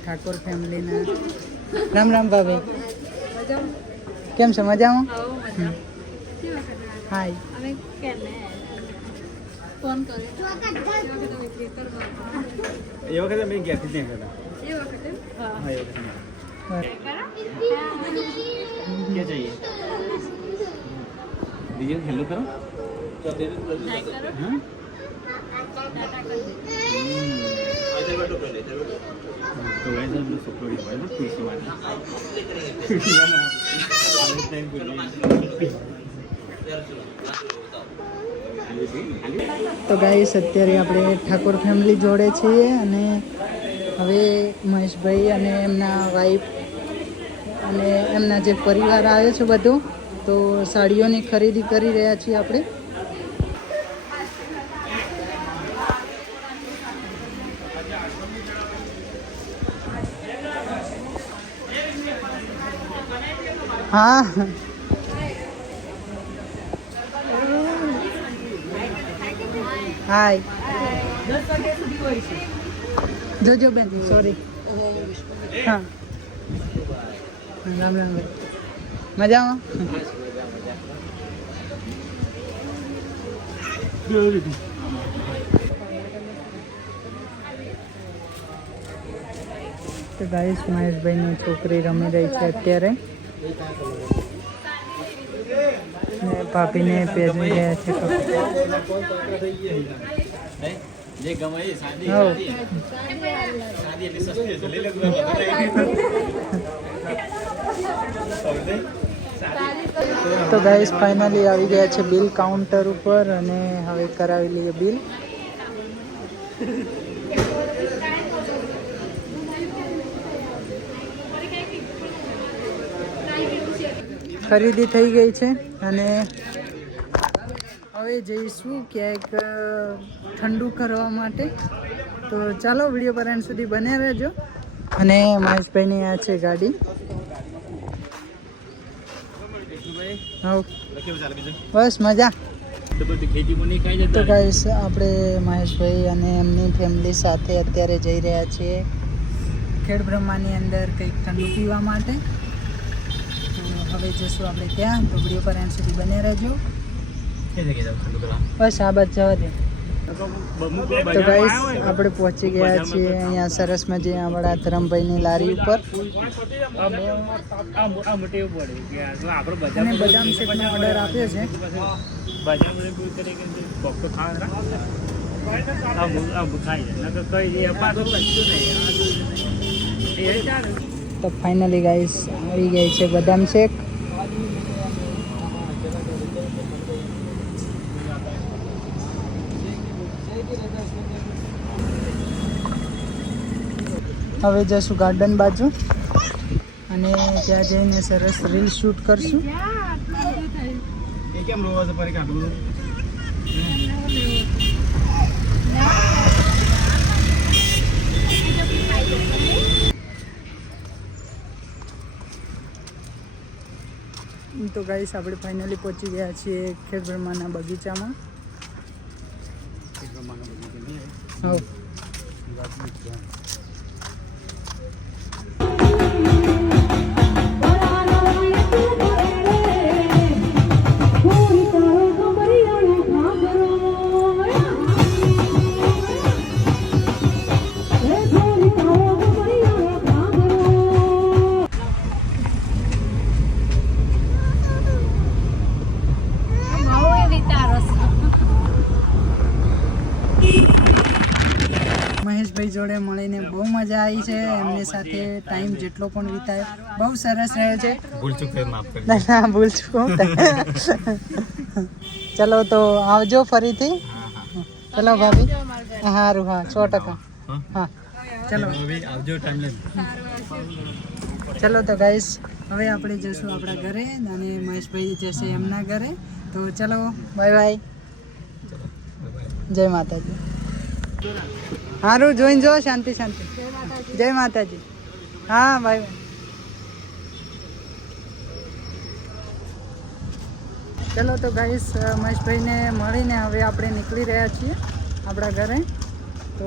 ઠાકોર ફેમિલીના રામ રામ ભાભી, કેમ છો? મજામાં? હાય. ફોન કર્યો એ વખતે મેં ગયા હતી ત્યાં એ વખતે હા એ વખતે क्या चाहिए दीजिए हेलो करो तो दे दो हां आधे बैठो पहले चलो तो वैसे हम लोग सपोर्ट हुआ ना खुशी वाली તો ગાઈસ અત્યારે આપણે ઠાકોર ફેમિલી જોડે છીએ અને હવે મહેશભાઈ અને એમના વાઈફ અને એમના જે પરિવાર આવ્યો છે બધો, તો સાડીઓની ખરીદી કરી રહ્યા છીએ આપણે. હા હાય. જોજો બેન, સોરી. હા રામ રામ ભાઈ, મજામાં? તો ગાઈસ મહેશભાઈની છોકરી રમી રહી છે અત્યારે ને ભાભીને પહેરી રહ્યા છે. જે ગમાઈ સાદી એટલે સસ્તી છે લઈ લે તો ગાઈસ ફાઇનલી આવી ગયા છે બિલ કાઉન્ટર ઉપર અને હવે કરાવી લઈએ બિલ. ખરીદી થઈ ગઈ છે અને હવે જઈશું ક્યાંક ઠંડુ કરવા માટે. તો ચાલો વિડીયો પર એન્ડ સુધી બન્યા રહેજો. અને મહેશભાઈની આ છે ગાડી. બસ મજા. તો ગાઈસ આપણે મહેશભાઈ અને એમની ફેમિલી સાથે અત્યારે જઈ રહ્યા છીએ ખેડ બ્રહ્માની અંદર કંઈક ઠંડુ પીવા માટે. હવે જશું આપણે ત્યાં, તો વિડીયો પર એન્ડ સુધી બન્યા રહેજો. બસ આ બાદ જવા દે. તો ગાઈસ આપણે પહોંચી ગયા છીએ અહીંયા સરસ મજાવાળા ધરમભાઈની લારી ઉપર અને બદામ શેકનો ઓર્ડર આપ્યો છે. તો ફાઇનલી ગાઈસ આવી ગઈ છે બદામ શેક. હવે જશું ગાર્ડન બાજુ અને ત્યાં જઈને સરસ રીલ શૂટ કરશું. કેમ રોવા છે પરી કાઢું? તો ગાઈસ આપણે ફાઇનલી પહોંચી ગયા છીએ ખેડ બ્રહ્માના બગીચામાં. હા મહેશભાઈ જોડે મળીને બહુ મજા આવી છે. એમની સાથે ટાઈમ જેટલો પણ વિતાયો બહુ સરસ રહ્યો છે. ના ભૂલચૂક. ચલો તો આવજો ફરીથી. ચલો ભાભી. સારું, હા 100%. હા ચલો ચલો. તો ગાઈસ હવે આપણે જઈશું આપણા ઘરે અને મહેશભાઈ જશે એમના ઘરે. તો ચલો બાય બાય. જય માતાજી. સારું જોઈને જો. શાંતિ શાંતિ. જય માતાજી. હા બાય બાય. ચલો તો ગાઈસ મહેશભાઈને મળીને હવે આપણે નીકળી રહ્યા છીએ આપણા ઘરે. તો